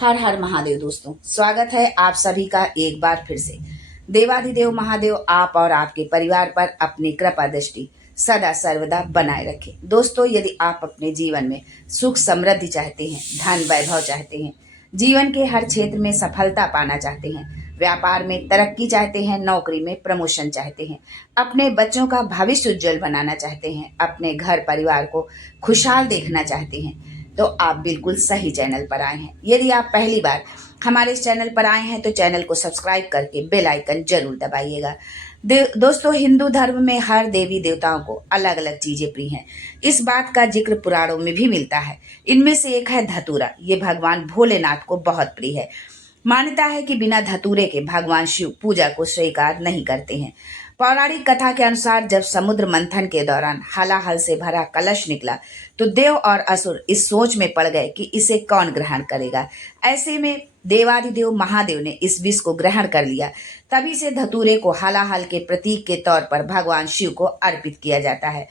हर हर महादेव दोस्तों, स्वागत है आप सभी का एक बार फिर से। देवाधिदेव महादेव आप और आपके परिवार पर अपनी कृपा दृष्टि सदा सर्वदा बनाए रखें। दोस्तों, यदि आप अपने जीवन में सुख समृद्धि चाहते हैं, धन वैभव चाहते हैं, जीवन के हर क्षेत्र में सफलता पाना चाहते हैं, व्यापार में तरक्की चाहते हैं, नौकरी में प्रमोशन चाहते हैं, अपने बच्चों का भविष्य उज्जवल बनाना चाहते हैं, अपने घर परिवार को खुशहाल देखना चाहते हैं, तो आप बिल्कुल सही चैनल पर आए हैं। यदि आप पहली बार हमारे इस चैनल पर आए हैं तो चैनल को सब्सक्राइब करके बेल आइकन जरूर दबाइएगा। दोस्तों, हिंदू धर्म में हर देवी देवताओं को अलग अलग चीजें प्रिय हैं। इस बात का जिक्र पुराणों में भी मिलता है। इनमें से एक है धतूरा। ये भगवान भोलेनाथ को बहुत प्रिय है। मान्यता है कि बिना धतूरे के भगवान शिव पूजा को स्वीकार नहीं करते हैं। पौराणिक कथा के अनुसार जब समुद्र मंथन के दौरान हलाहल से भरा कलश निकला तो देव और असुर इस सोच में पड़ गए कि इसे कौन ग्रहण करेगा। ऐसे में देवादिदेव महादेव ने इस विष को ग्रहण कर लिया। तभी से धतूरे को हलाहल के प्रतीक के तौर पर भगवान शिव को अर्पित किया जाता है।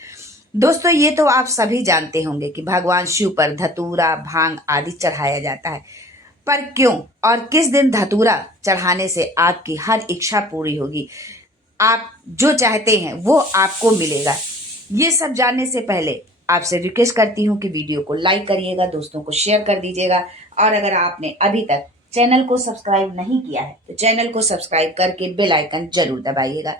दोस्तों, ये तो आप सभी जानते होंगे कि भगवान शिव पर धतूरा, भांग आदि चढ़ाया जाता है, पर क्यों और किस दिन धतूरा चढ़ाने से आपकी हर इच्छा पूरी होगी, आप जो चाहते हैं वो आपको मिलेगा, ये सब जानने से पहले आपसे रिक्वेस्ट करती हूँ कि वीडियो को लाइक करिएगा, दोस्तों को शेयर कर दीजिएगा, और अगर आपने अभी तक चैनल को सब्सक्राइब नहीं किया है तो चैनल को सब्सक्राइब करके बेल आइकन जरूर दबाइएगा।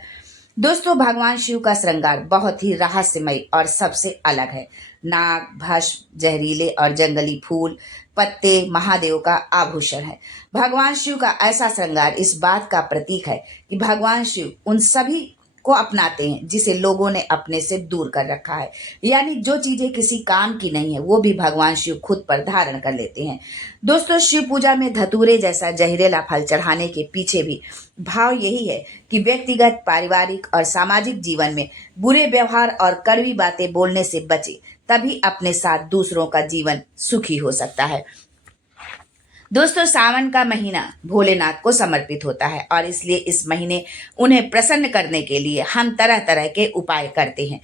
दोस्तों, भगवान शिव का श्रृंगार बहुत ही रहस्यमय और सबसे अलग है। नाग, भस्म, जहरीले और जंगली फूल, पत्ते महादेव का आभूषण है। भगवान शिव का ऐसा श्रृंगार इस बात का प्रतीक है कि भगवान शिव उन सभी को अपनाते हैं जिसे लोगों ने अपने से दूर कर रखा है। यानी जो चीजें किसी काम की नहीं है वो भी भगवान शिव खुद पर धारण कर लेते हैं। दोस्तों, शिव पूजा में धतूरे जैसा जहरीला फल चढ़ाने के पीछे भी भाव यही है कि व्यक्तिगत, पारिवारिक और सामाजिक जीवन में बुरे व्यवहार और कड़वी बातें बोलने से बचे, तभी अपने साथ दूसरों का जीवन सुखी हो सकता है। दोस्तों, सावन का महीना भोलेनाथ को समर्पित होता है और इसलिए इस महीने उन्हें प्रसन्न करने के लिए हम तरह तरह के उपाय करते हैं।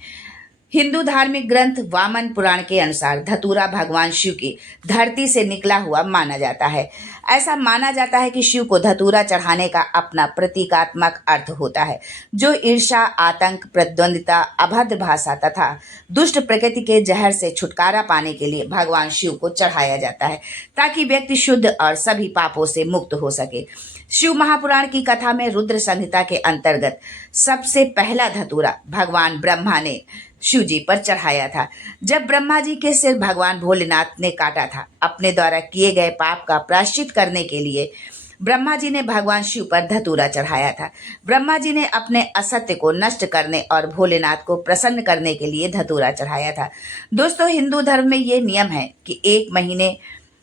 हिंदू धार्मिक ग्रंथ वामन पुराण के अनुसार धतूरा भगवान शिव की धरती से निकला हुआ माना जाता है। ऐसा माना जाता है कि शिव को धतूरा चढ़ाने का अपना प्रतीकात्मक अर्थ होता है, जो ईर्ष्या, आतंक, प्रतिद्वंदिता, अभद्र भाषा तथा दुष्ट प्रकृति के जहर से छुटकारा पाने के लिए भगवान शिव को चढ़ाया जाता है, ताकि व्यक्ति शुद्ध और सभी पापों से मुक्त हो सके। शिव महापुराण की कथा में रुद्र संहिता के अंतर्गत सबसे पहला धतूरा भगवान ब्रह्मा ने शिव जी पर चढ़ाया था। जब ब्रह्मा जी के सिर भगवान भोलेनाथ ने काटा था, अपने द्वारा किए गए पाप का प्रायश्चित करने के लिए ब्रह्मा जी ने भगवान शिव पर धतूरा चढ़ाया था। ब्रह्मा जी ने अपने असत्य को नष्ट करने और भोलेनाथ को प्रसन्न करने के लिए धतूरा चढ़ाया था। दोस्तों, हिंदू धर्म में ये नियम है कि 1 महीने,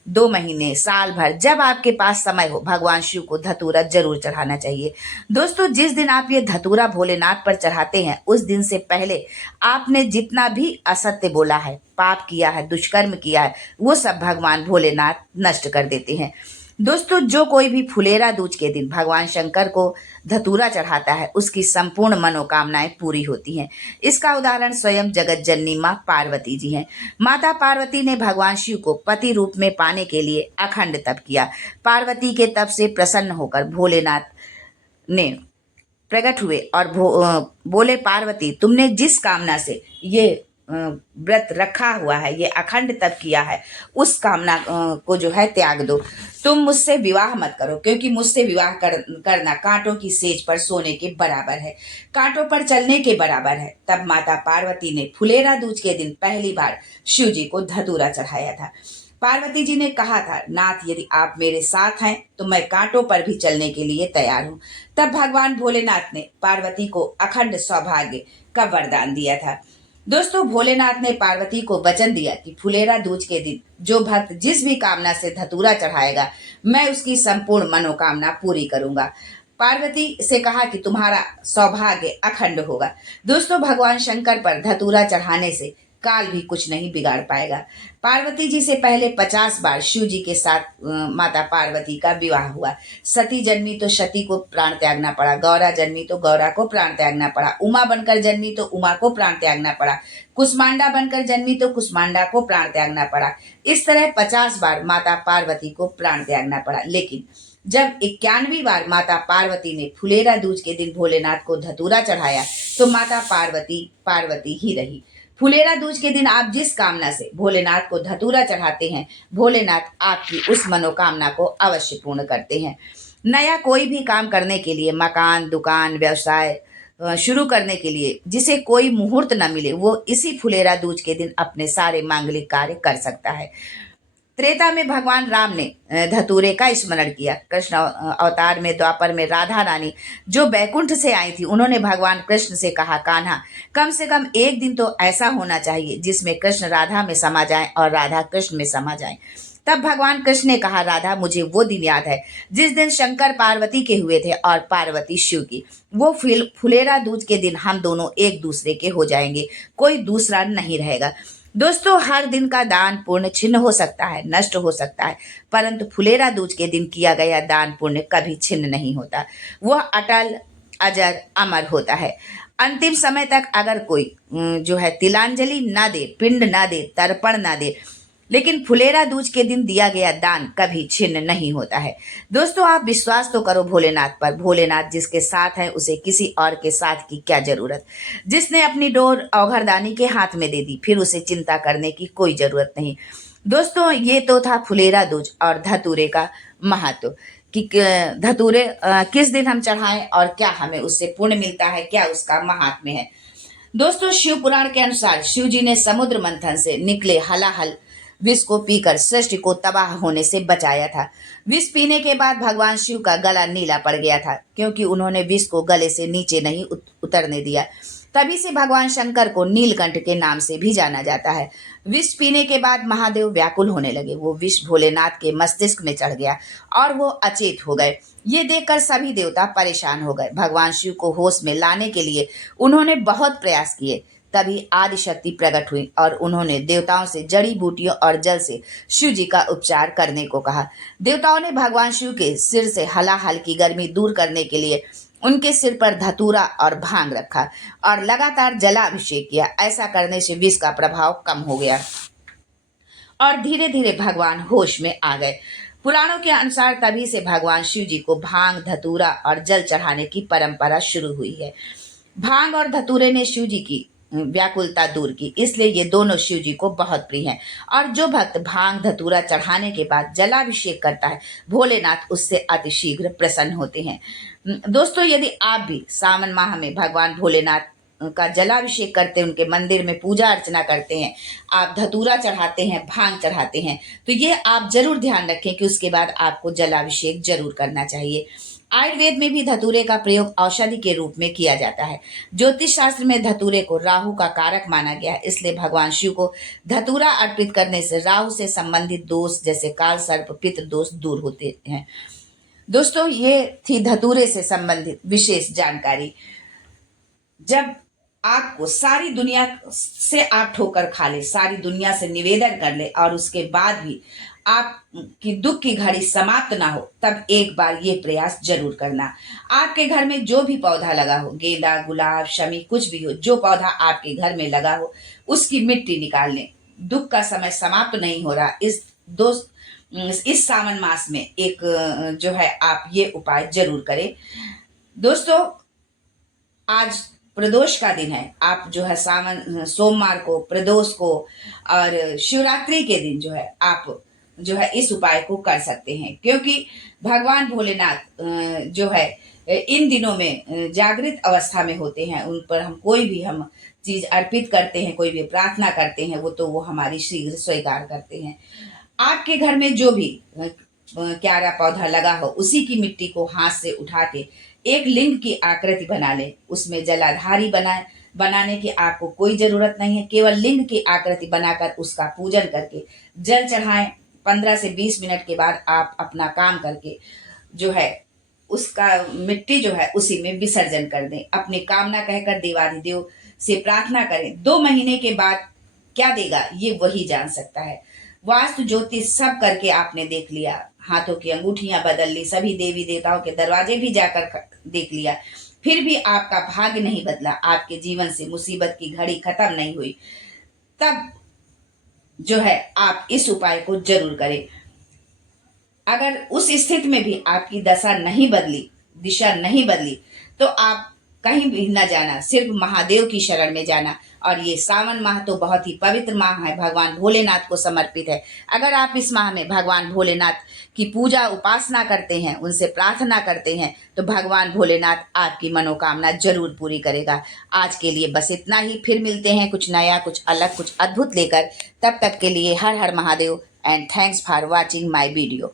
2 महीने, साल भर, जब आपके पास समय हो, भगवान शिव को धतूरा जरूर चढ़ाना चाहिए। दोस्तों, जिस दिन आप ये धतूरा भोलेनाथ पर चढ़ाते हैं उस दिन से पहले आपने जितना भी असत्य बोला है, पाप किया है, दुष्कर्म किया है, वो सब भगवान भोलेनाथ नष्ट कर देते हैं। दोस्तों, जो कोई भी फुलेरा दूज के दिन भगवान शंकर को धतूरा चढ़ाता है उसकी संपूर्ण मनोकामनाएं पूरी होती हैं। इसका उदाहरण स्वयं जगत जननी माँ पार्वती जी हैं। माता पार्वती ने भगवान शिव को पति रूप में पाने के लिए अखंड तप किया। पार्वती के तप से प्रसन्न होकर भोलेनाथ ने प्रकट हुए और बोले, पार्वती, तुमने जिस कामना से ये व्रत रखा हुआ है, ये अखंड तप किया है, उस कामना को जो है त्याग दो। तुम मुझसे विवाह मत करो, क्योंकि मुझसे विवाह करना कांटों की सेज पर सोने के बराबर है, कांटों पर चलने के बराबर है। तब माता पार्वती ने फुलेरा दूज के दिन पहली बार शिव जी को धतूरा चढ़ाया था। पार्वती जी ने कहा था, नाथ, यदि आप मेरे साथ हैं तो मैं कांटों पर भी चलने के लिए तैयार हूँ। तब भगवान भोलेनाथ ने पार्वती को अखंड सौभाग्य का वरदान दिया था। दोस्तों, भोलेनाथ ने पार्वती को वचन दिया कि फुलेरा दूज के दिन जो भक्त जिस भी कामना से धतूरा चढ़ाएगा, मैं उसकी संपूर्ण मनोकामना पूरी करूंगा। पार्वती से कहा कि तुम्हारा सौभाग्य अखंड होगा। दोस्तों, भगवान शंकर पर धतूरा चढ़ाने से काल भी कुछ नहीं बिगाड़ पाएगा। पार्वती जी से पहले 50 बार शिव जी के साथ माता पार्वती का विवाह हुआ। सती जन्मी तो सती को प्राण त्यागना पड़ा, गौरा जन्मी तो गौरा को प्राण त्यागना पड़ा, उमा बनकर जन्मी तो उमा को प्राण त्यागना पड़ा, कुष्मांडा बनकर जन्मी तो कुष्मांडा को प्राण त्यागना पड़ा। इस तरह 50 बार माता पार्वती को प्राण त्यागना पड़ा। लेकिन जब 91वीं बार माता पार्वती ने फुलेरा दूज के दिन भोलेनाथ को धतूरा चढ़ाया तो माता पार्वती पार्वती ही रही। फुलेरा दूज के दिन आप जिस कामना से भोलेनाथ को धतूरा चढ़ाते हैं, भोलेनाथ आपकी उस मनोकामना को अवश्य पूर्ण करते हैं। नया कोई भी काम करने के लिए, मकान, दुकान, व्यवसाय शुरू करने के लिए जिसे कोई मुहूर्त न मिले, वो इसी फुलेरा दूज के दिन अपने सारे मांगलिक कार्य कर सकता है। त्रेता में भगवान राम ने धतूरे का स्मरण किया। कृष्ण अवतार में द्वापर में राधा रानी जो बैकुंठ से आई थी, उन्होंने भगवान कृष्ण से कहा, कान्हा कम से कम एक दिन तो ऐसा होना चाहिए जिसमें कृष्ण राधा में समा जाए और राधा कृष्ण में समा जाए। तब भगवान कृष्ण ने कहा, राधा मुझे वो दिन याद है जिस दिन शंकर पार्वती के हुए थे और पार्वती शिव की। वो फुलेरा दूज के दिन हम दोनों एक दूसरे के हो जाएंगे, कोई दूसरा नहीं रहेगा। दोस्तों, हर दिन का दान पुण्य छिन्न हो सकता है, नष्ट हो सकता है, परंतु फुलेरा दूज के दिन किया गया दान पुण्य कभी छिन्न नहीं होता। वह अटल, अजर, अमर होता है। अंतिम समय तक अगर कोई जो है तिलांजलि ना दे, पिंड ना दे, तर्पण ना दे, लेकिन फुलेरा दूज के दिन दिया गया दान कभी छिन्न नहीं होता है। दोस्तों, आप विश्वास तो करो भोलेनाथ पर। भोलेनाथ जिसके साथ है उसे किसी और के साथ की क्या जरूरत। जिसने अपनी डोर अवघरदानी के हाथ में दे दी, फिर उसे चिंता करने की कोई जरूरत नहीं। दोस्तों, ये तो था फुलेरा दूज और धतूरे का महत्व कि धतूरे किस दिन हम चढ़ाएं और क्या हमें उससे पुण्य मिलता है, क्या उसका महात्म्य है। दोस्तों, शिव पुराण के अनुसार शिव जी ने समुद्र मंथन से निकले हलाहल विष को पीकर सृष्टि को तबाह होने से बचाया था। विष पीने के बाद भगवान शिव का गला नीला पड़ गया था, क्योंकि उन्होंने विष को गले से नीचे नहीं उतरने दिया। तभी से भगवान शंकर को नीलकंठ के नाम से भी जाना जाता है। विष पीने के बाद महादेव व्याकुल होने लगे। वो विष भोलेनाथ के मस्तिष्क में चढ़ गया और वो अचेत हो गए। ये देखकर सभी देवता परेशान हो गए। भगवान शिव को होश में लाने के लिए उन्होंने बहुत प्रयास किए। तभी आदि शक्ति प्रकट हुई और उन्होंने देवताओं से जड़ी बूटियों और जल से शिव जी का उपचार करने को कहा। देवताओं ने भगवान शिव के सिर से हलाहल की गर्मी दूर करने के लिए उनके सिर पर धतूरा और भांग रखा और लगातार जलाभिषेक किया। ऐसा करने से विष का प्रभाव कम हो गया और धीरे धीरे भगवान होश में आ गए। पुराणों के अनुसार तभी से भगवान शिव जी को भांग, धतूरा और जल चढ़ाने की परंपरा शुरू हुई है। भांग और धतूरे ने शिव जी की व्याकुलता दूर की, इसलिए ये दोनों शिव जी को बहुत प्रिय हैं। और जो भक्त भांग धतूरा चढ़ाने के बाद जलाभिषेक करता है, भोलेनाथ उससे अतिशीघ्र प्रसन्न होते हैं। दोस्तों, यदि आप भी सावन माह में भगवान भोलेनाथ का जलाभिषेक करते हैं, उनके मंदिर में पूजा अर्चना करते हैं, आप धतूरा चढ़ाते हैं, भांग चढ़ाते हैं, तो ये आप जरूर ध्यान रखें कि उसके बाद आपको जलाभिषेक जरूर करना चाहिए। आयुर्वेद में भी धतूरे का प्रयोग औषधि के रूप में किया जाता है। ज्योतिष शास्त्र में धतूरे को राहु का कारक माना गया है, इसलिए भगवान शिव को धतूरा अर्पित करने से राहु से संबंधित दोष जैसे काल सर्प, पितृ दोष दूर होते हैं। दोस्तों, ये थी धतूरे से संबंधित विशेष जानकारी। जब आपको सारी दुनिया से आप ठोकर खा ले, सारी दुनिया से निवेदन कर ले और उसके बाद भी आपकी दुख की घड़ी समाप्त ना हो, तब एक बार ये प्रयास जरूर करना। आपके घर में जो भी पौधा लगा हो, गेंदा, गुलाब, शमी, कुछ भी हो, जो पौधा आपके घर में लगा हो, उसकी मिट्टी निकाल लें। दुख का समय समाप्त नहीं हो रहा, इस सावन मास में एक जो है आप ये उपाय जरूर करें। दोस्तों, आज प्रदोष का दिन है। आप जो है सोमवार को, प्रदोष को और शिवरात्रि के दिन जो है आप जो है इस उपाय को कर सकते हैं, क्योंकि भगवान भोलेनाथ जो है इन दिनों में जागृत अवस्था में होते हैं। उन पर हम कोई भी हम चीज अर्पित करते हैं, कोई भी प्रार्थना करते हैं, वो हमारी शीघ्र स्वीकार करते हैं। आपके घर में जो भी क्यारा पौधा लगा हो, उसी की मिट्टी को हाथ से उठा के एक लिंग की आकृति बना ले। उसमें जलाधारी बनाने की आपको कोई जरूरत नहीं है। केवल लिंग की आकृति बनाकर उसका पूजन करके जल चढ़ाएं। 15 से 20 मिनट के बाद आप अपना काम करके जो है उसका मिट्टी जो है उसी में विसर्जन कर दें। अपनी कामना कहकर देवाधिदेव से प्रार्थना करें। 2 महीने के बाद क्या देगा ये वही जान सकता है। वास्तु ज्योतिष सब करके आपने देख लिया, हाथों की अंगूठियां बदल ली, सभी देवी देवताओं के दरवाजे भी जाकर देख लिया, फिर भी आपका भाग्य नहीं बदला, आपके जीवन से मुसीबत की घड़ी खत्म नहीं हुई, तब जो है आप इस उपाय को जरूर करें। अगर उस स्थिति में भी आपकी दशा नहीं बदली, दिशा नहीं बदली, तो आप कहीं भी न जाना, सिर्फ महादेव की शरण में जाना। और ये सावन माह तो बहुत ही पवित्र माह है, भगवान भोलेनाथ को समर्पित है। अगर आप इस माह में भगवान भोलेनाथ की पूजा उपासना करते हैं, उनसे प्रार्थना करते हैं, तो भगवान भोलेनाथ आपकी मनोकामना जरूर पूरी करेगा। आज के लिए बस इतना ही, फिर मिलते हैं कुछ नया, कुछ अलग, कुछ अद्भुत लेकर। तब तक के लिए हर हर Mahadev and thanks for watching my video.